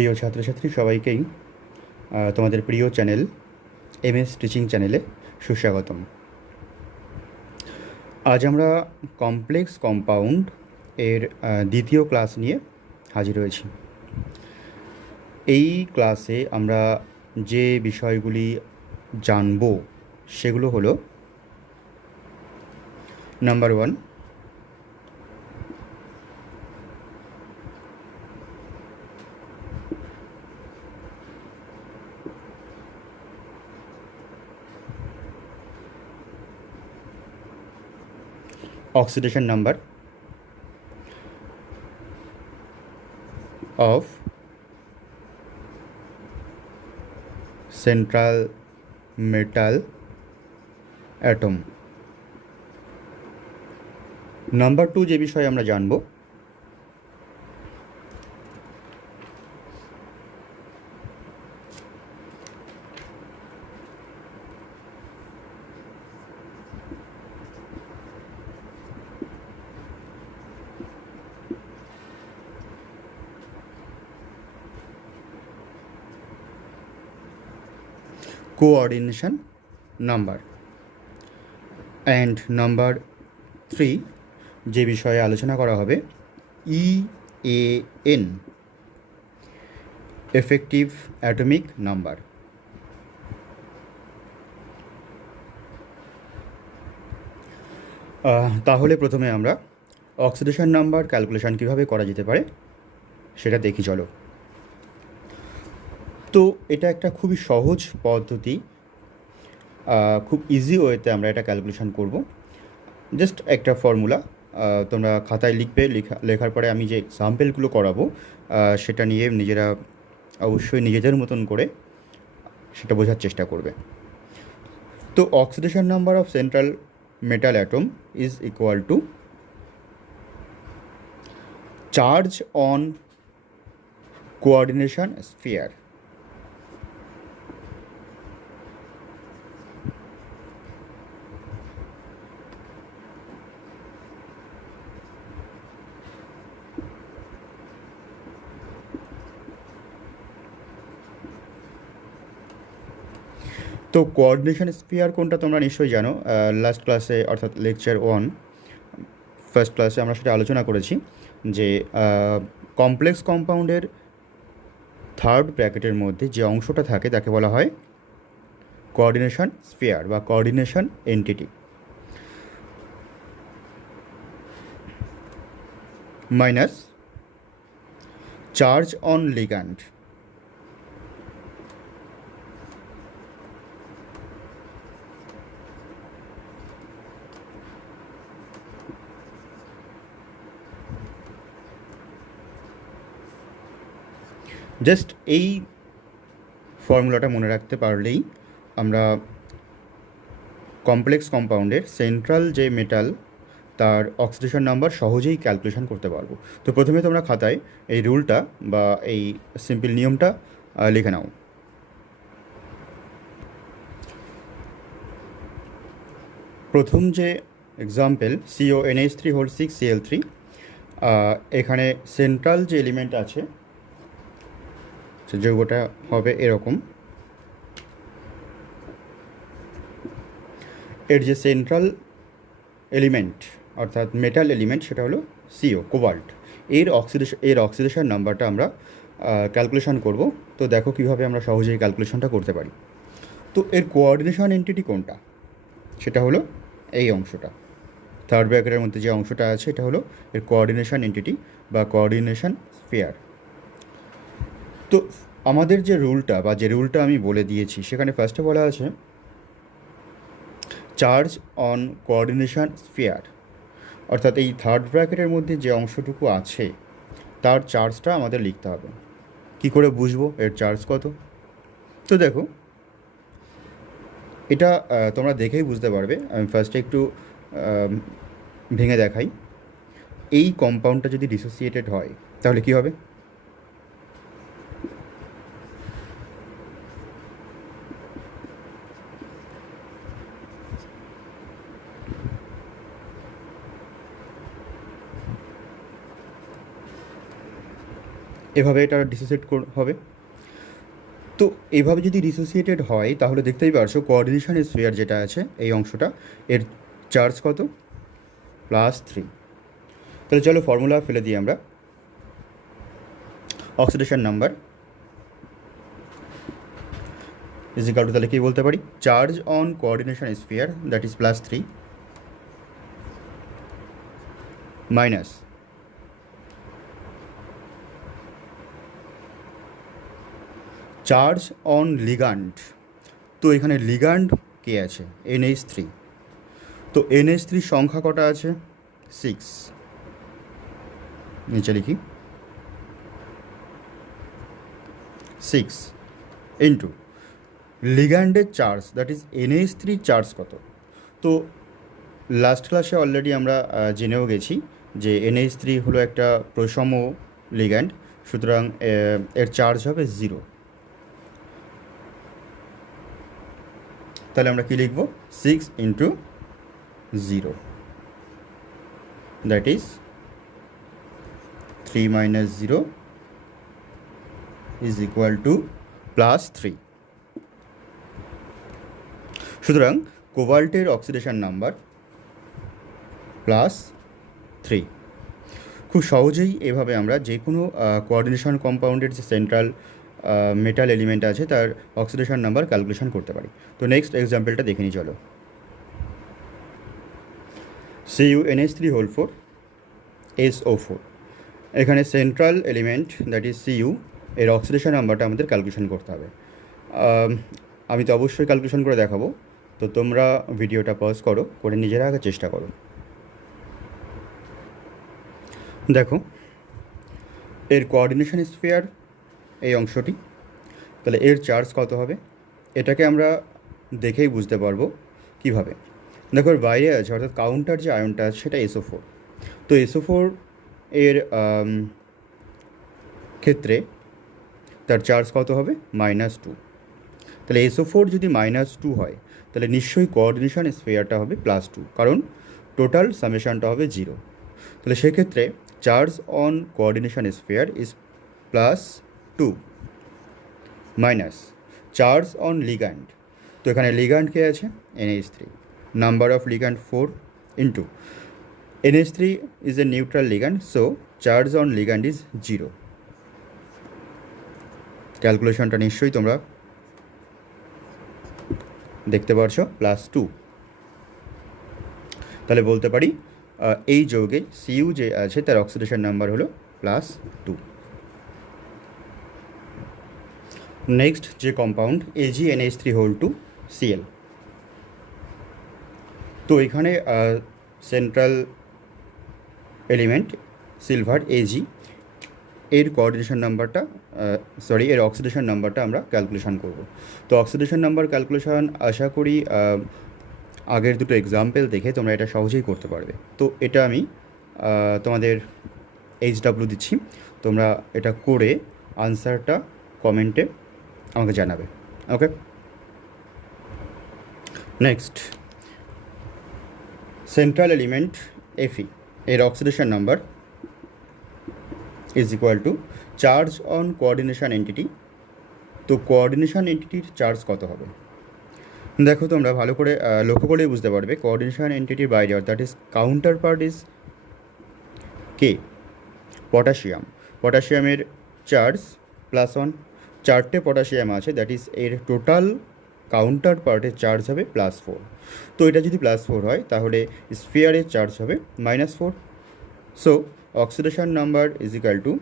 প্রিয় ছাত্রছাত্রী সবাইকেই তোমাদের প্রিয় চ্যানেল এমএস টিচিং চ্যানেলে সুস্বাগতম। আজ আমরা কমপ্লেক্স কম্পাউন্ড এর দ্বিতীয় ক্লাস নিয়ে হাজির হয়েছি। এই ক্লাসে আমরা যে বিষয়গুলি জানব সেগুলো হলো, number 1, oxidation number of central metal atom। Number 2 যে বিষয়ে আমরা জানব কোঅর্ডিনেশন নাম্বার। অ্যান্ড নাম্বার 3 যে বিষয়ে আলোচনা করা হবে EAN, এফেক্টিভ অ্যাটমিক নাম্বার। তাহলে প্রথমে আমরা অক্সিডেশন নাম্বার ক্যালকুলেশন কীভাবে করা যেতে পারে সেটা দেখি চলো। তো এটা একটা খুবই সহজ পদ্ধতি, খুব ইজি ওয়েতে আমরা এটা ক্যালকুলেশন করব। জাস্ট একটা ফর্মুলা তোমরা খাতায় লিখবে, লেখার পরে আমি যে এক্সাম্পলগুলো করাবো সেটা নিয়ে নিজেরা অবশ্যই নিজেদের মতন করে সেটা বোঝার চেষ্টা করবে। তো oxidation number of central metal atom is equal to charge on coordination sphere. তো কোঅর্ডিনেশন স্ফিয়ার কোনটা তোমরা নিশ্চয়ই জানো, লাস্ট ক্লাসে অর্থাৎ লেকচার 1 ফার্স্ট ক্লাসে আমরা সেটা আলোচনা করেছি যে কমপ্লেক্স কম্পাউন্ডের থার্ড ব্র্যাকেটের মধ্যে যে অংশটা থাকে তাকে বলা হয় কোঅর্ডিনেশন স্ফিয়ার বা coordination entity. Minus charge on ligand. Just এই ফর্মুলাটা মনে রাখতে পারলেই আমরা কমপ্লেক্স কম্পাউন্ডের সেন্ট্রাল যে মেটাল তার অক্সিডেশন নাম্বার সহজেই ক্যালকুলেশন করতে পারবো। তো প্রথমে তোমরা খাতায় এই রুলটা বা এই সিম্পল নিয়মটা লিখে নাও। প্রথম যে এক্সাম্পল CONH3/6Cl3, এখানে সেন্ট্রাল যে এলিমেন্ট আছে সে যৌগটা হবে এরকম। এর যে সেন্ট্রাল এলিমেন্ট অর্থাৎ মেটাল এলিমেন্ট সেটা হলো CO, কোবাল্ট। এর অক্সিডেশন নাম্বারটা আমরা ক্যালকুলেশন করব। তো দেখো কীভাবে আমরা সহজেই ক্যালকুলেশনটা করতে পারি। তো এর কোঅর্ডিনেশন এন্টিটি কোনটা, সেটা হলো এই অংশটা, থার্ড ব্র্যাকেটের মধ্যে যে অংশটা আছে এটা হলো এর কোঅর্ডিনেশন এন্টিটি বা কোঅর্ডিনেশন স্ফিয়ার। তো আমাদের যে রুলটা আমি বলে দিয়েছি সেখানে ফার্স্টে বলা আছে চার্জ অন কোঅর্ডিনেশন স্ফিয়ার, অর্থাৎ এই থার্ড ব্র্যাকেটের মধ্যে যে অংশটুকু আছে তার চার্জটা আমাদের লিখতে হবে। কি করে বুঝবো এর চার্জ কত? তো দেখো এটা তোমরা দেখেই বুঝতে পারবে। আমি ফার্স্টে একটু ভেঙে দেখাই। এই কম্পাউন্ডটা যদি ডিসোসিয়েটেড হয় তাহলে কি হবে? এভাবে এটা ডিসোসিয়েট হবে। তো এভাবে যদি ডিসোসিয়েটেড হয় তাহলে দেখতেই পারছো কোঅর্ডিনেশন স্ফিয়ার যেটা আছে এই অংশটা, এর চার্জ কত? +3। তাহলে চলো ফর্মুলা ফেলে দিই আমরা। Oxidation number is equal two, তাহলে কী বলতে পারি, charge on coordination sphere that is +3 minus charge on ligand. তো এখানে লিগান্ড কে আছে? NH3। তো NH3 সংখ্যা কটা আছে? 6। নিচে লিখি 6 ইন্টু লিগ্যান্ডের charge that is NH3 charge কত? তো লাস্ট ক্লাসে অলরেডি আমরা জেনেও গেছি যে NH3 হলো একটা প্রসম লিগ্যান্ড, সুতরাং এর চার্জ হবে 0। তাহলে আমরা কী লিখব? 6 into 0 that is 3 - 0 is equal to +3। সুতরাং কোবাল্টের অক্সিডেশন নাম্বার +3। খুব সহজেই এভাবে আমরা যে কোনো কোঅর্ডিনেশন কম্পাউন্ডের যে সেন্ট্রাল মেটাল এলিমেন্ট আছে তার অক্সিডেশন নাম্বার ক্যালকুলেশন করতে পারি। তো নেক্সট এক্সাম্পলটা দেখে নিই চলো। CuNH3 4SO4। এখানে central element that is Cu এর অক্সিডেশন নাম্বারটা আমাদের ক্যালকুলেশন করতে হবে। আমি তো অবশ্যই ক্যালকুলেশন করে দেখাবো, তো তোমরা ভিডিওটা পজ করো, করে নিজেরা আগে চেষ্টা করো। দেখো এর কোঅর্ডিনেশন স্ফিয়ার এই অংশটি, তাহলে এর চার্জ কত হবে এটাকে আমরা দেখেই বুঝতে পারবো। কিভাবে? দেখো এর বাইরে আছে, অর্থাৎ কাউন্টার যে আয়নটা আছে সেটা SO4। তো SO4 এর ক্ষেত্রে তার চার্জ কত হবে? -2। তাহলে SO4 যদি -2 হয় তাহলে নিশ্চয়ই কোঅর্ডিনেশন স্ফিয়ারটা হবে +2, কারণ টোটাল সামেশনটা হবে 0। তাহলে সেক্ষেত্রে charge on coordination sphere is +2 minus charge on ligand. তো এখানে লিগ্যান্ড কে আছে? NH3। Number of ligand 4 into NH3 is a neutral ligand, so charge on ligand is 0। ক্যালকুলেশনটা নিশ্চয়ই তোমরা দেখতে পারছো, +2। তাহলে বলতে পারি এই যৌগে Cu যে আছে তার অক্সিডেশন নাম্বার হলো +2। নেক্সট যে কম্পাউন্ড AgNH3 2Cl। তো এখানে সেন্ট্রাল এলিমেন্ট সিলভার Ag, এর কোঅর্ডিনেশন নাম্বারটা এর অক্সিডেশন নাম্বারটা আমরা ক্যালকুলেশন করব। তো অক্সিডেশন নাম্বার ক্যালকুলেশন আশা করি আগের দুটো এক্সাম্পল দেখে তোমরা এটা সহজেই করতে পারবে। তো এটা আমি তোমাদের HW দিচ্ছি, তোমরা এটা করে আনসারটা কমেন্টে আমাকে জানাবে। ওকে, নেক্সট সেন্ট্রাল এলিমেন্ট Fe, এর oxidation number is equal to charge on coordination entity. তো কোঅর্ডিনেশন এন্টিটির চার্জ কত হবে? দেখো তোমরা ভালো করে লক্ষ্য করলেই বুঝতে পারবে কোঅর্ডিনেশন এন্টিটির বাইরে, that is counter part is K? Potassium. পটাশিয়ামের চার্জ +1, 4টে পটাশিয়াম আছে, দ্যাট ইজ এর টোটাল কাউন্টার পার্টের চার্জ হবে +4। তো এটা যদি +4 হয় তাহলে স্ফিয়ারের চার্জ হবে -4। So oxidation number is equal two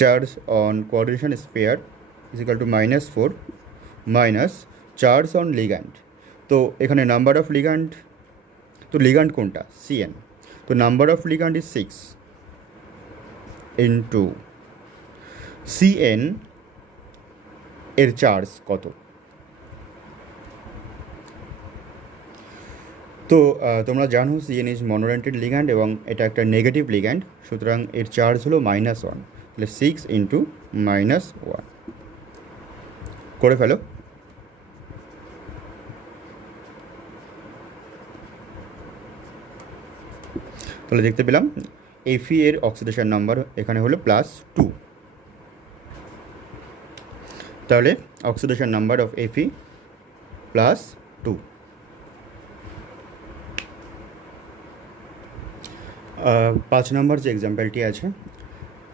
charge on coordination sphere is equal two -4 minus charge on ligand. তো এখানে নাম্বার অফ লিগ্যান্ড, তো লিগ্যান্ড কোনটা? Cn। তো number of ligand is 6 into Cn এর চার্জ কত? তো তোমরা জানো Cn ইজ মনোরেন্টেড লিগ্যান্ড এবং এটা একটা নেগেটিভ লিগ্যান্ড, সুতরাং এর চার্জ হলো -1। তাহলে 6 ইন্টু -1 করে ফেলো। তাহলে দেখতে পেলাম Fe এর অক্সিডেশন নাম্বার এখানে হলো +2, তাহলে অক্সিডেশন নাম্বার অফ Fe +2। 5 নম্বর যে এক্সাম্পলটি আছে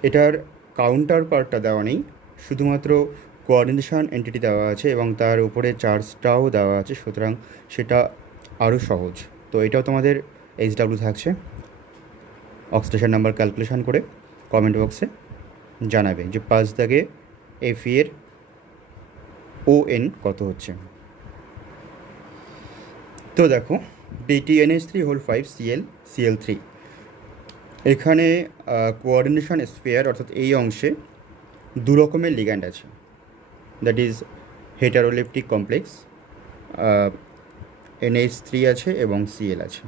এটার কাউন্টার পার্টটা দেওয়া নেই, শুধুমাত্র কোঅর্ডিনেশন এন্টিটি দেওয়া আছে এবং তার উপরে চার্জটাও দেওয়া আছে, সুতরাং সেটা আরও সহজ। তো এটাও তোমাদের HW থাকছে। অক্সিডেশন নাম্বার ক্যালকুলেশন করে কমেন্ট বক্সে জানাবে যে 5 দাগে Fe এর ON কত হচ্ছে। তো দেখো BTNH3/5 Cl Cl3, এখানে কোঅর্ডিনেশন স্ফিয়ার অর্থাৎ এই অংশে দু রকমের লিগ্যান্ড আছে, দ্যাট ইজ হেটারোলেপটিক কমপ্লেক্স, NH3 আছে এবং Cl আছে।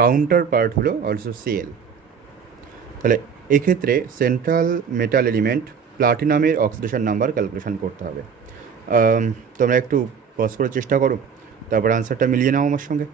কাউন্টার পার্ট হলো অলসো Cl। তাহলে এক্ষেত্রে সেন্ট্রাল মেটাল এলিমেন্ট প্লাটিনামের অক্সিডেশন নাম্বার ক্যালকুলেশন করতে হবে। তোমরা একটু পজ করে চেষ্টা করো, তারপর আনসারটা মিলিয়ে নাও আমার সঙ্গে।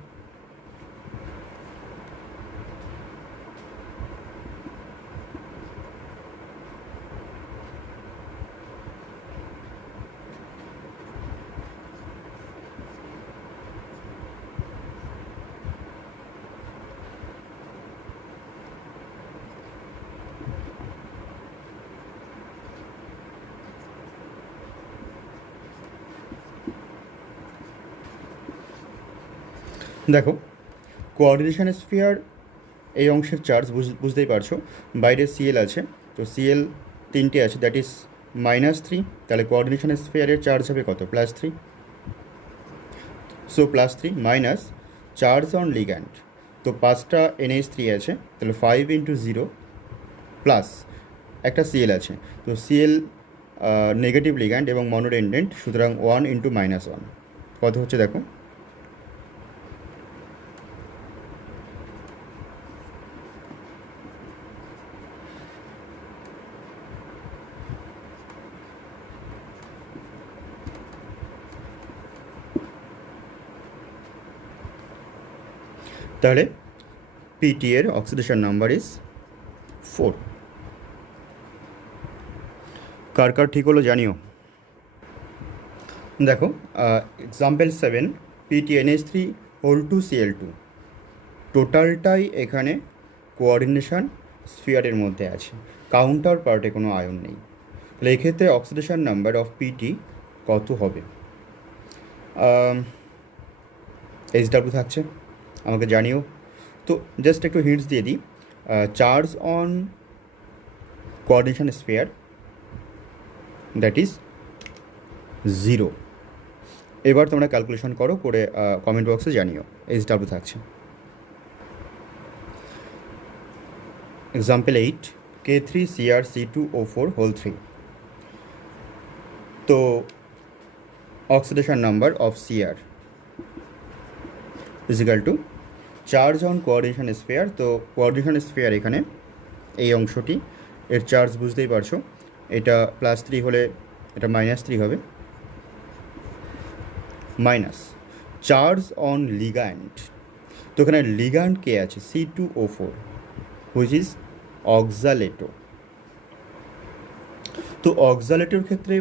দেখো কোঅর্ডিনেশন স্ফিয়ার এই অংশের চার্জ বুঝতেই পারছো, বাইরে Cl আছে, তো Cl 3টে আছে, দ্যাট ইজ -3, তাহলে কোঅর্ডিনেশন স্ফিয়ারের চার্জ হবে কত? +3। So +3 minus charge on ligand, তো 5টা NH3 আছে, তাহলে 5 × 0 প্লাস একটা Cl আছে, তো Cl নেগেটিভ লিগ্যান্ড এবং মনোডেন্ডেন্ট, সুতরাং 1 × -1 কত হচ্ছে দেখো। তাহলে PT এর অক্সিডেশন নাম্বার ইজ 4। কার কার ঠিক হলো জানিও। দেখো এক্সাম্পল 7 PTNH3/2 Cl2, টোটালটাই এখানে কোঅর্ডিনেশন স্ফিয়ারের মধ্যে আছে, কাউন্টার পার্টে কোনো আয়ন নেই, তাহলে এক্ষেত্রে অক্সিডেশন নাম্বার অফ PT কত হবে? HW থাকছে, আমাকে জানিও। তো জাস্ট একটু হিন্টস দিয়ে দিই, charge on coordination sphere that is 0। এবার তোমরা ক্যালকুলেশন করো, করে কমেন্ট বক্সে জানিও। HW থাকছে। এক্সাম্পল 8 K3CrC2O4 তো oxidation number of Cr is equal to charge on coordination sphere, তো কোঅর্ডিনেশন স্ফিয়ার এখানে এই অংশটি, এর চার্জ বুঝতেই পারছো, এটা +3 হলে এটা -3 হবে, মাইনাস চার্জ অন লিগ্যান্ড, তো এখানে লিগ্যান্ড কে আছে? C2O4 which is অক্সালেটো। তো অক্সালেটোর ক্ষেত্রে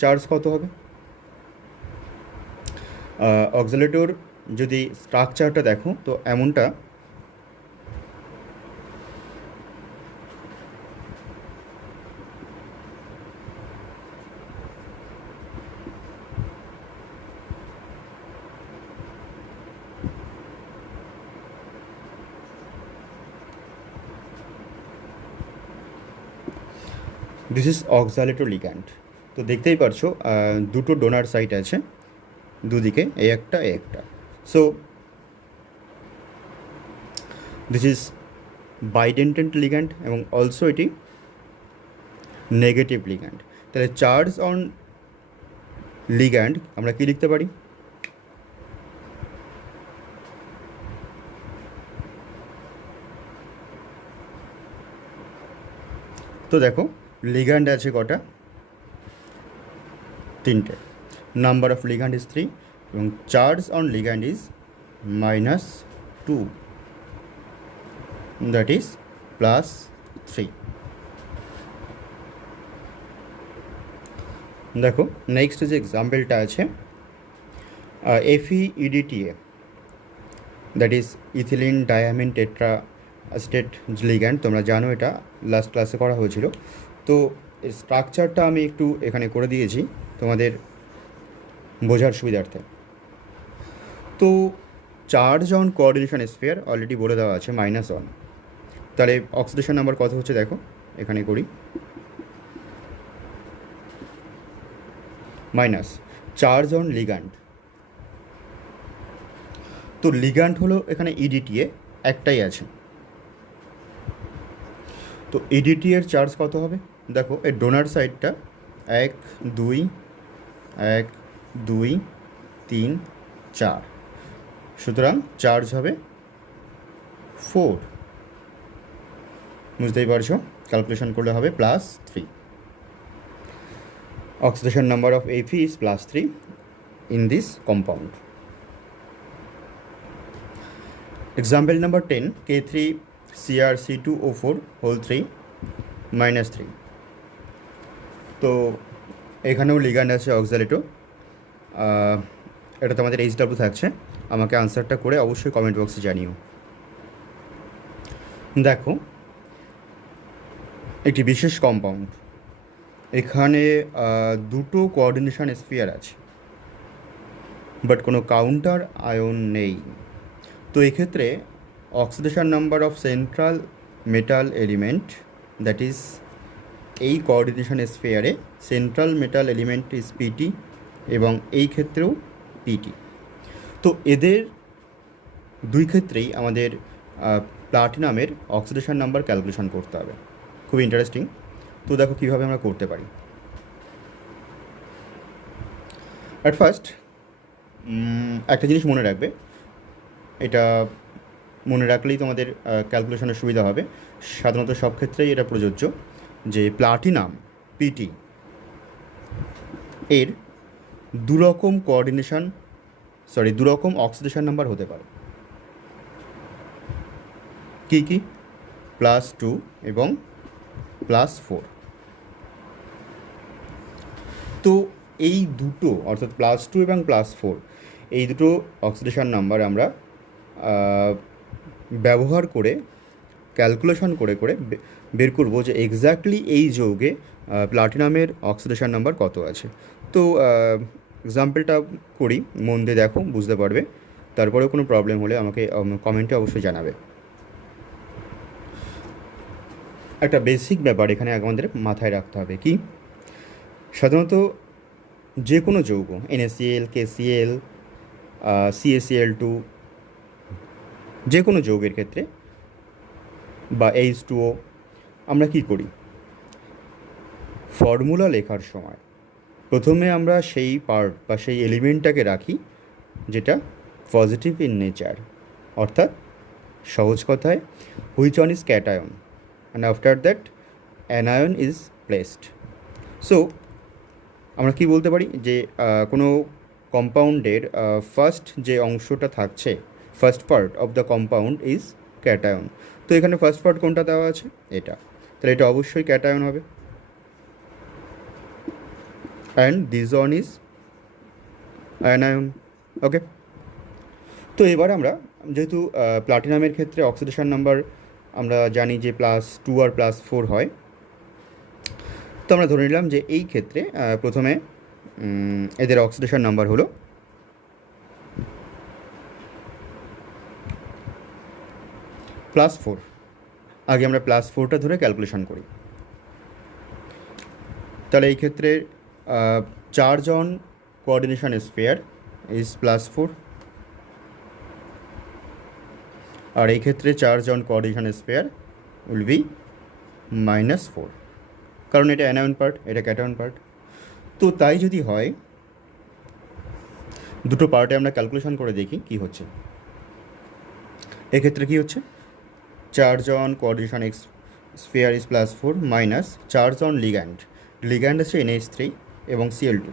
চার্জ কত হবে? অক্সালেটোর যদি স্ট্রাকচারটা দেখো তো এমনটা, দিস ইজ অক্সালেটো লিগ্যান্ড। তো দেখতেই পারছো দুটো ডোনার সাইট আছে দুদিকে, এই একটা এই একটা। সো দিস ইজ বাইডেন্টেন্ট লিগ্যান্ড এবং অলসো এটি নেগেটিভ লিগ্যান্ড। তাহলে চার্জ অন লিগ্যান্ড আমরা কি লিখতে পারি? তো দেখো লিগ্যান্ড আছে কটা? 3টে। নাম্বার অফ লিগ্যান্ড ইজ 3 এবং charge on ligand is -2। That is +3। দেখো নেক্সট যে এক্সাম্পলটা আছে FeEDTA, that is ethylene diamine tetra acetate ligand. তোমরা জানো এটা লাস্ট ক্লাসে করা হয়েছিল। তো এর স্ট্রাকচারটা আমি একটু এখানে করে দিয়েছি তোমাদের বোঝার সুবিধার্থে। তো charge on coordination sphere already বলে দেওয়া আছে -1। তাহলে অক্সিডেশন নাম্বার কত হচ্ছে দেখো, এখানে করি মাইনাস চার্জ অন লিগ্যান্ড। তো লিগ্যান্ড হলো এখানে EDTA একটাই আছে। তো EDTA এর চার্জ কত হবে দেখো, এর ডোনার সাইডটা 1 2 1 2 3 4, সুতরাং চার্জ হবে 4। বুঝতেই পারছো, ক্যালকুলেশন করলে হবে +3। Oxidation number of Fe is +3 in this compound. Example number 10, K3Cr(C2O4) whole 3 -3। তো এখানেও লিগ্যান্ড আছে অক্সালেটো, এটা তোমাদের HW থাকছে। আমাকে আনসারটা করে অবশ্যই কমেন্ট বক্সে জানিও। দেখো একটি বিশেষ কম্পাউন্ড, এখানে দুটো কোঅর্ডিনেশন স্ফিয়ার আছে বাট কোনো কাউন্টার আয়ন নেই। তো এক্ষেত্রে oxidation number of central metal element, that is এই কোঅর্ডিনেশন স্ফিয়ারে central metal element is PT এবং এই ক্ষেত্রেও PT। তো এদের দুই ক্ষেত্রেই আমাদের প্লাটিনামের অক্সিডেশন নাম্বার ক্যালকুলেশন করতে হবে। খুব ইন্টারেস্টিং। তো দেখো কীভাবে আমরা করতে পারি। অ্যাট ফার্স্ট একটা জিনিস মনে রাখবে, এটা মনে রাখলেই তোমাদের ক্যালকুলেশনের সুবিধা হবে। সাধারণত সব ক্ষেত্রেই এটা প্রযোজ্য যে প্লাটিনাম PT এর দুরকম দুরকম অক্সিডেশন নাম্বার হতে পারে। কী কী? +2 এবং +4। তো এই দুটো অর্থাৎ +2 এবং +4 এই দুটো অক্সিডেশন নাম্বার আমরা ব্যবহার করে ক্যালকুলেশন করে করে বের করব যে এক্স্যাক্টলি এই যৌগে প্লাটিনামের অক্সিডেশন নাম্বার কত আছে। তো এক্সাম্পলটা করি, মন দিয়ে দেখো, বুঝতে পারবে। তারপরেও কোনো প্রবলেম হলে আমাকে কমেন্টে অবশ্যই জানাবে। একটা বেসিক ব্যাপার এখানে আমাদের মাথায় রাখতে হবে কি, সাধারণত যে কোনো যৌগ NaCl, KCl, CaCl2 যে কোনো যৌগের ক্ষেত্রে বা H2O আমরা কি করি, ফর্মুলা লেখার সময় প্রথমে আমরা সেই পার্ট বা সেই এলিমেন্টটাকে রাখি যেটা পজিটিভ ইন নেচার, অর্থাৎ সহজ কথায় which one is cation, and after that anion is placed. So আমরা কি বলতে পারি যে কোনো কম্পাউন্ডের ফার্স্ট যে অংশটা থাকছে, first part of the compound is cation. তো এখানে ফার্স্ট পার্ট কোনটা দেওয়া আছে, এটা, তাহলে এটা অবশ্যই ক্যাটায়ন হবে। And this one is anion. Okay, তো এবার আমরা যেহেতু প্লাটিনামের ক্ষেত্রে অক্সিডেশন নাম্বার আমরা জানি যে +2 আর +4 হয়, তো আমরা ধরে নিলাম যে এই ক্ষেত্রে প্রথমে এদের অক্সিডেশন নাম্বার হলো +4। আগে আমরা +4টা ধরে ক্যালকুলেশন করি। তাহলে এই ক্ষেত্রে charge on coordination sphere is +4, আর এই ক্ষেত্রে charge on coordination sphere will be -4, কারণ এটা অ্যানায়ন পার্ট, এটা ক্যাটায়ন পার্ট। তো তাই যদি হয়, দুটো পার্টে আমরা ক্যালকুলেশন করে দেখি কি হচ্ছে। এক্ষেত্রে কি হচ্ছে, charge on coordination sphere is +4 minus charge on ligand আছে NH3 এবং Cl2।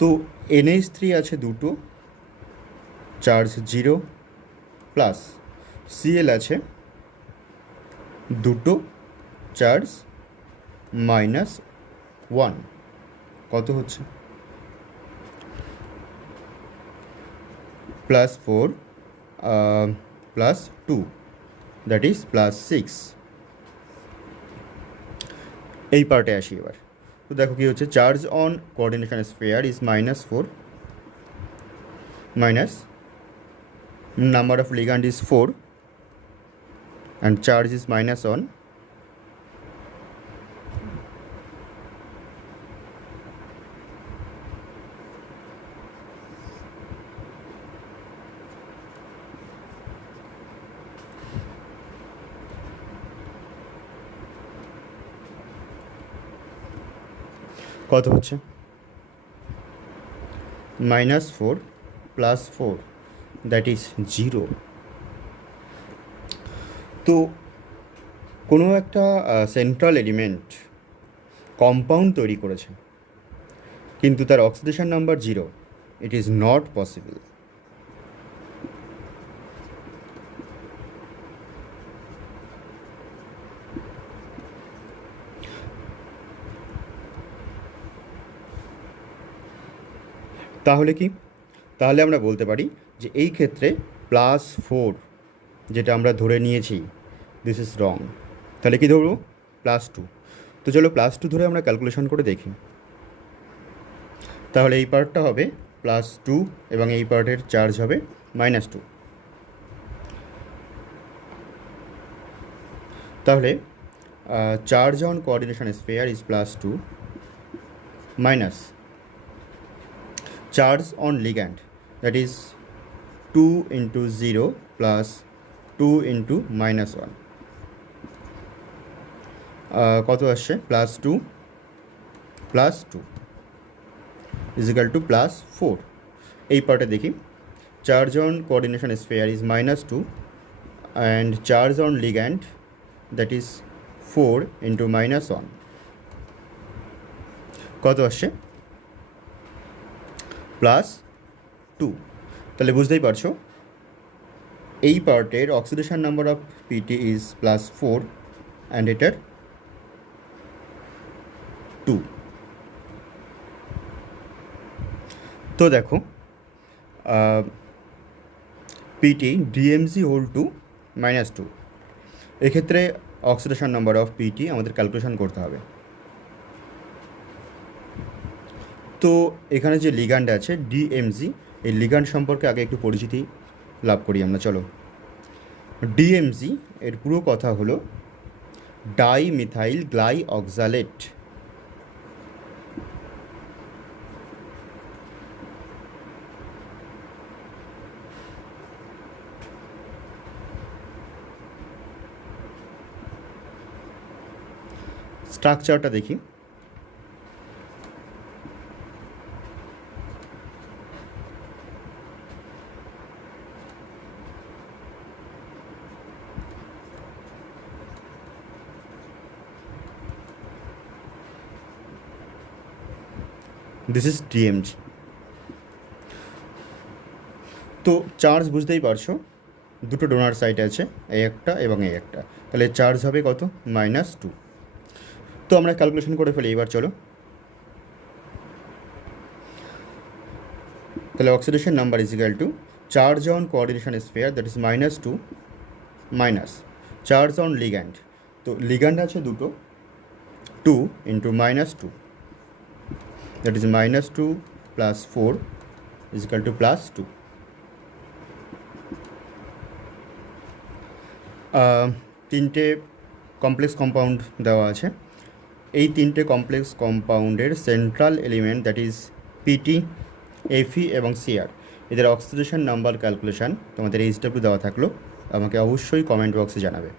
তো NH3 আছে দুটো, চার্জ 0, প্লাস সিএল আছে দুটো চার্জ -1, কত হচ্ছে +4 +2, দ্যাট ইজ +6। এই পার্টে আসি এবার। তো দেখো কী হচ্ছে, charge on coordination sphere is -4 minus number of ligand is 4 and charge is -1, কত হচ্ছে -4 +4, দ্যাট ইজ 0। তো কোনো একটা সেন্ট্রাল এলিমেন্ট কম্পাউন্ড তৈরি করেছে কিন্তু তার oxidation number 0, it is not possible. তাহলে কি, তাহলে আমরা বলতে পারি যে এই ক্ষেত্রে +4 যেটা আমরা ধরে নিয়েছি, দিস ইজ রং। তাহলে কি ধরবো, +2। তো চলো +2 ধরে আমরা ক্যালকুলেশন করে দেখি। তাহলে এই পার্টটা হবে +2 এবং এই পার্টের চার্জ হবে -2। তাহলে charge on coordination sphere is +2 minus charge on ligand, that is 2 into 0 plus 2 into -1, কত আসছে +2 +2 is equal to +4। এই পার্টে দেখি, charge on coordination sphere is -2 and charge on ligand, that is 4 into -1, কত আসছে +2। তাহলে বুঝতেই পারছো এই পার্টের oxidation number of PT is +4 and এটার 2। তো দেখো পিটি ডিএমজি হোল টু -2, এক্ষেত্রে অক্সিডেশন নাম্বার অফ পিটি আমাদের ক্যালকুলেশন করতে হবে। তো এখানে যে লিগ্যান্ড আছে ডিএমজি, এই লিগ্যান্ড সম্পর্কে আগে একটু পরিচিতি লাভ করি আমরা। চলো, ডিএমজি এর পুরো কথা হলো ডাইমিথাইল গ্লাই অক্সালেট। স্ট্রাকচারটা দেখি, দিস ইজ ডিএমজি। তো চার্জ বুঝতেই পারছো, দুটো ডোনার সাইড আছে, এই একটা এবং এই একটা, তাহলে চার্জ হবে কত -2। তো আমরা ক্যালকুলেশন করে ফেলি এবার। চলো, তাহলে oxidation number is equal to charge on coordination sphere, that is -2 minus charge on ligand. তো লিগ্যান্ড আছে দুটো, 2 into -2, that is -2 plus 4 is equal to +2। তিনটে কমপ্লেক্স কম্পাউন্ড দেওয়া আছে, এই তিনটে কমপ্লেক্স কম্পাউন্ডের central element, that is Pt, Fe এবং সিআর, এদের অক্সিডেশন নাম্বার ক্যালকুলেশন তোমাদের এইচডব্লিউ দেওয়া থাকলো, আমাকে অবশ্যই কমেন্ট বক্সে জানাবে।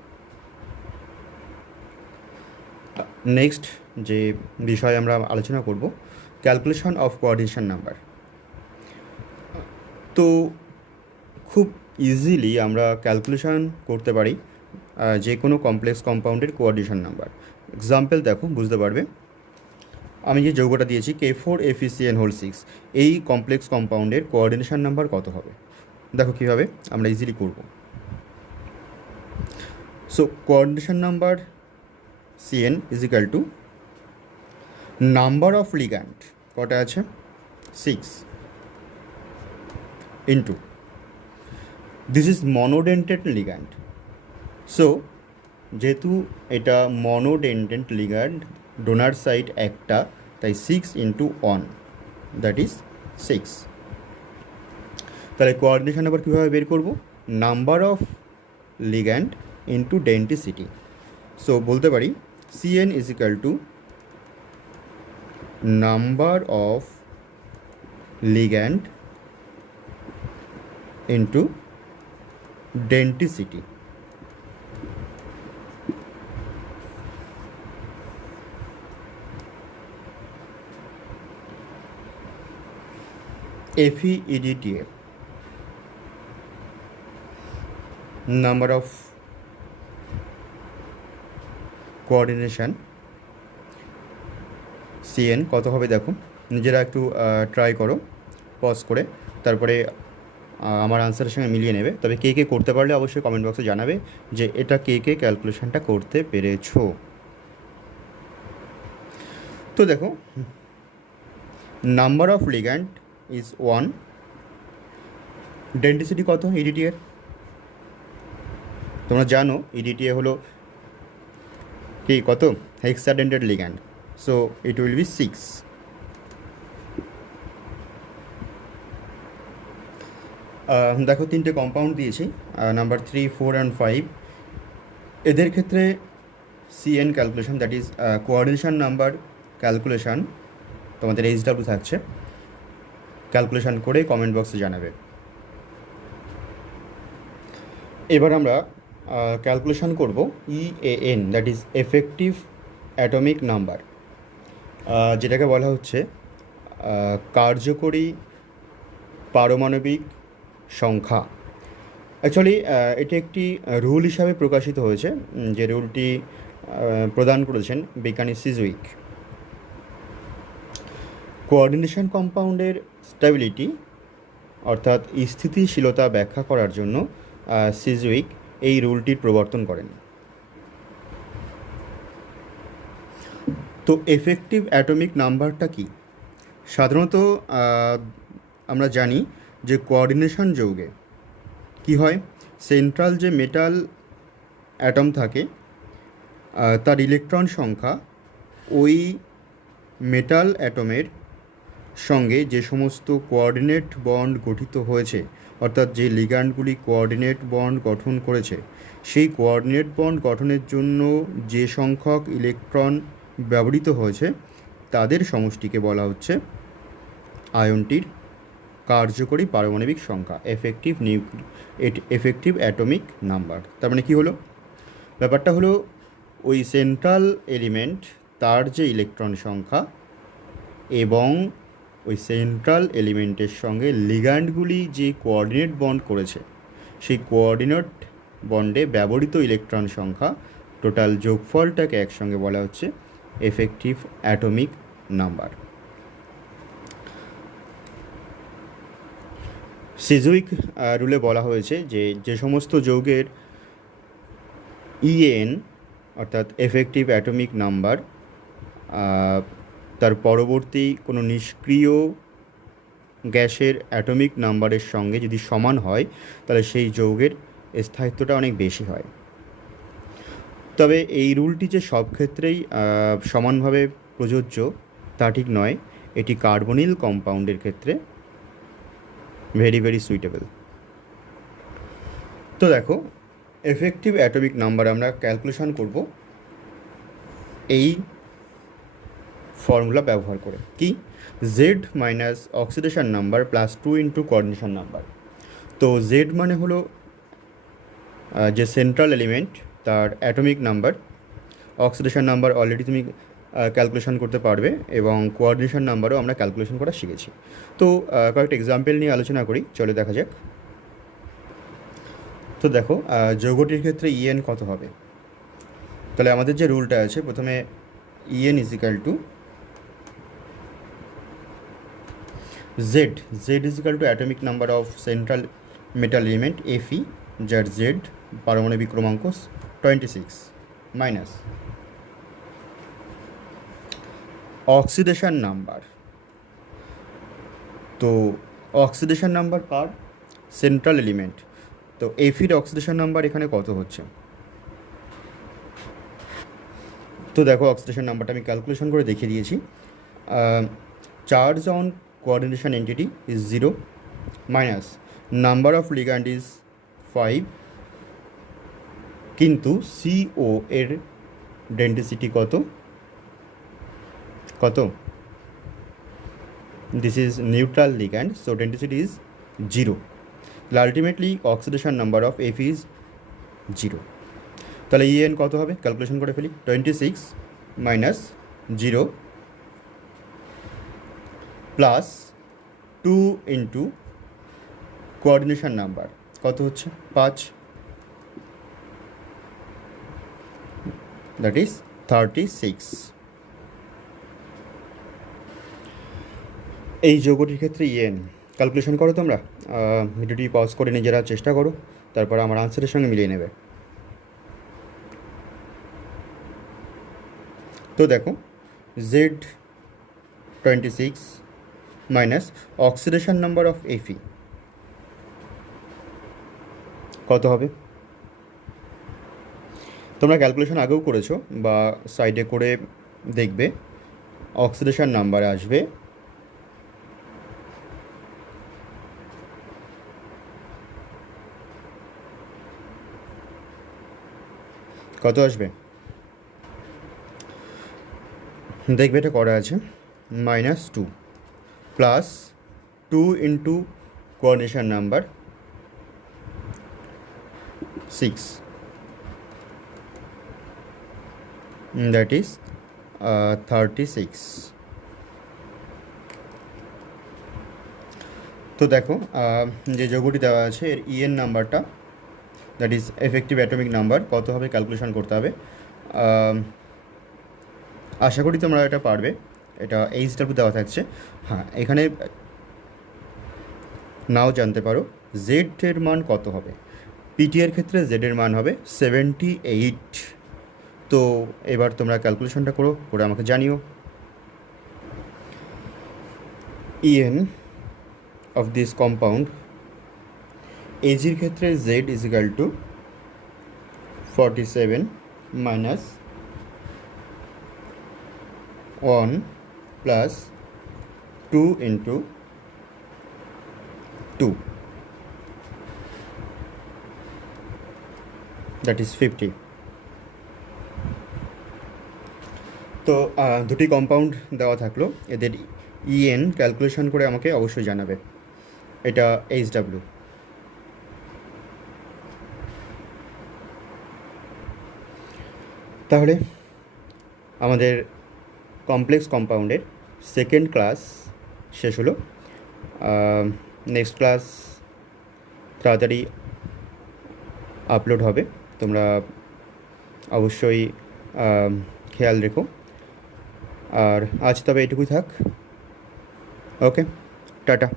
নেক্সট যে বিষয় আমরা আলোচনা করব, ক্যালকুলেশন অফ কোঅর্ডিনেশন নাম্বার। তো খুব ইজিলি আমরা ক্যালকুলেশন করতে পারি যে কোনো কমপ্লেক্স কম্পাউন্ডের কোঅর্ডিনেশন নাম্বার। এক্সাম্পল দেখো, বুঝতে পারবে। আমি যে যৌগটা দিয়েছি K4FeCN6, এই কমপ্লেক্স কম্পাউন্ডের কোঅর্ডিনেশন নাম্বার কত হবে, দেখো কীভাবে আমরা ইজিলি করব। So coordination number Cn is equal to number of ligand, কটা আছে 6, into this is monodentate ligand. So যেহেতু এটা মনোডেন্টেড লিগ্যান্ড, ডোনার সাইট একটা, তাই 6 ইন্টু 1 দ্যাট ইজ 6। তাহলে কোঅর্ডিনেশন নাম্বার কীভাবে বের করব? Number of ligand into denticity. So বলতে পারি Cn is equal to number of ligand into denticity. FEDTA, number of coordination Cn কত হবে দেখো, নিজেরা একটু ট্রাই করো পজ করে, তারপরে আমার আনসারের সঙ্গে মিলিয়ে নেবে। তবে কে কে করতে পারলে অবশ্যই কমেন্ট বক্সে জানাবে যে এটা কে কে ক্যালকুলেশনটা করতে পেরেছো। তো দেখো, number of ligand is 1, denticity কত EDTA এর তোমরা জানো, EDTA হলো কি কত, hexadentate ligand, so it will be 6। দেখো তিনটে কম্পাউন্ড দিয়েছি, নাম্বার 3, 4 অ্যান্ড 5। এদের ক্ষেত্রে Cn calculation, that is coordination number calculation, তোমাদের HW থাকছে, ক্যালকুলেশন করে কমেন্ট বক্সে জানাবে। এবার আমরা ক্যালকুলেশন করব EAN, that is effective atomic number, যেটাকে বলা হচ্ছে কার্যকরী পারমাণবিক সংখ্যা। অ্যাকচুয়ালি এটি একটি রুল হিসাবে প্রকাশিত হয়েছে, যে রুলটি প্রদান করেছেন বিজ্ঞানী সিজউইক। কোঅর্ডিনেশন কম্পাউন্ডের স্টেবিলিটি অর্থাৎ স্থিতিশীলতা ব্যাখ্যা করার জন্য সিজউইক এই রুলটির প্রবর্তন করেন। তো এফেক্টিভ অ্যাটমিক নাম্বারটা কি? সাধারণত আমরা জানি যে কোঅর্ডিনেশন যৌগে কি হয়, সেন্ট্রাল যে মেটাল অ্যাটম থাকে তার ইলেকট্রন সংখ্যা ওই মেটাল অ্যাটমের সঙ্গে যে সমস্ত কোঅর্ডিনেট বন্ড গঠিত হয়েছে, অর্থাৎ যে লিগ্যান্ডগুলি কোঅর্ডিনেট বন্ড গঠন করেছে, সেই কোঅর্ডিনেট বন্ড গঠনের জন্য যে সংখ্যক ইলেকট্রন ব্যবহৃত হয়েছে তাদের সমষ্টিকে বলা হচ্ছে আয়নটির কার্যকরী পারমাণবিক সংখ্যা, এফেক্টিভ অ্যাটমিক নাম্বার। তার মানে কী হলো, ব্যাপারটা হলো ওই সেন্ট্রাল এলিমেন্ট তার যে ইলেকট্রন সংখ্যা এবং ওই সেন্ট্রাল এলিমেন্টের সঙ্গে লিগ্যান্ডগুলি যে কোঅর্ডিনেট বন্ড করেছে, সেই কোঅর্ডিনেট বন্ডে ব্যবহৃত ইলেকট্রন সংখ্যা, টোটাল যোগফলটাকে একসঙ্গে বলা হচ্ছে এফেক্টিভ অ্যাটমিক নাম্বার। সিজউইক রুলে বলা হয়েছে যে যে সমস্ত যৌগের EAN অর্থাৎ এফেক্টিভ অ্যাটমিক নাম্বার তার পরবর্তী কোনো নিষ্ক্রিয় গ্যাসের অ্যাটমিক নাম্বারের সঙ্গে যদি সমান হয়, তাহলে সেই যৌগের স্থায়িত্বটা অনেক বেশি হয়। তবে এই রুলটি যে সব ক্ষেত্রেই সমানভাবে প্রযোজ্য তা ঠিক নয়, এটি কার্বনিল কম্পাউন্ডের ক্ষেত্রে ভেরি ভেরি সুইটেবল। তো দেখো, এফেক্টিভ অ্যাটমিক নাম্বার আমরা ক্যালকুলেশন করব এই ফর্মুলা ব্যবহার করে, কি Z minus oxidation number plus 2 into coordination number. তো জেড মানে হলো যে সেন্ট্রাল এলিমেন্ট তার atomic number, oxidation number already তুমি ক্যালকুলেশন করতে পারবে এবং কোঅর্ডিনেশন নাম্বারও আমরা ক্যালকুলেশন করা শিখেছি। তো কয়েকটা এক্সাম্পল নিয়ে আলোচনা করি, চলে দেখা যাক। তো দেখো, যৌগটির ক্ষেত্রে EN কত হবে, তাহলে আমাদের যে রুলটা আছে, প্রথমে EN is equal to Z is equal to atomic number of central metal element Fe, যার জেড পারমাণবিক ক্রমাঙ্ক 12। 26 মাইনাস অক্সিডেশন নাম্বার। তো অক্সিডেশন নাম্বার কার? Central element. তো এফির অক্সিডেশন নাম্বার এখানে কত হচ্ছে? তো দেখো অক্সিডেশন নাম্বারটা আমি ক্যালকুলেশন করে দেখিয়ে দিয়েছি। Charge on coordination entity is 0 minus number of ligand is 5, কিন্তু সিও এর ডেন্সিটি কত? This is neutral ligand, so density is 0। তাহলে ultimately oxidation number of F is 0। তাহলে ইএন কত হবে? ক্যালকুলেশন করে ফেলি। 26 minus 0 plus 2 into coordination number কত হচ্ছে? 5, দ্যাট ইজ 36। এই যৌগটির ক্ষেত্রে ইএন ক্যালকুলেশন করো তোমরা। ভিডিওটি পজ করে নিজেরা চেষ্টা করো, তারপর আমার আনসারের সঙ্গে মিলিয়ে নেবে। তো দেখো Z26 minus oxidation number of Fe কত হবে? তোমরা ক্যালকুলেশন আগেও করেছো বা সাইডে করে দেখবে। অক্সিডেশন নাম্বার আসবে কত আসবে? দেখবে এটা করা আছে -2 plus 2 into coordination number 6, that is 36। তো দেখো যে যৌগটি দেওয়া আছে এর ইএন নাম্বারটা, that is effective atomic number, কত হবে ক্যালকুলেশন করতে হবে। আশা করি তোমরা এটা পারবে। এটা এইচডাব্লিউ দেওয়া থাকছে। হ্যাঁ, এখানে নাও জানতে পারো জেড এর মান কত হবে। পিটি এর ক্ষেত্রে জেড এর মান হবে 78। তো এবার তোমরা ক্যালকুলেশনটা করে আমাকে জানিও। ইএন অফ দিস কম্পাউন্ড এজির ক্ষেত্রে Z is equal two 47 minus 1 plus 2 into 2, that is 50। তো দুটি কম্পাউন্ড দেওয়া থাকলো, এদের ইএন ক্যালকুলেশন করে আমাকে অবশ্যই জানাবে। এটা এইচডাব্লিউ। তাহলে আমাদের কমপ্লেক্স কম্পাউন্ডের সেকেন্ড ক্লাস শেষ হলো। নেক্সট ক্লাস তাড়াতাড়ি আপলোড হবে, তোমরা অবশ্যই খেয়াল রেখো। আর আজ তবে এটুকুই থাক। ওকে, টাটা।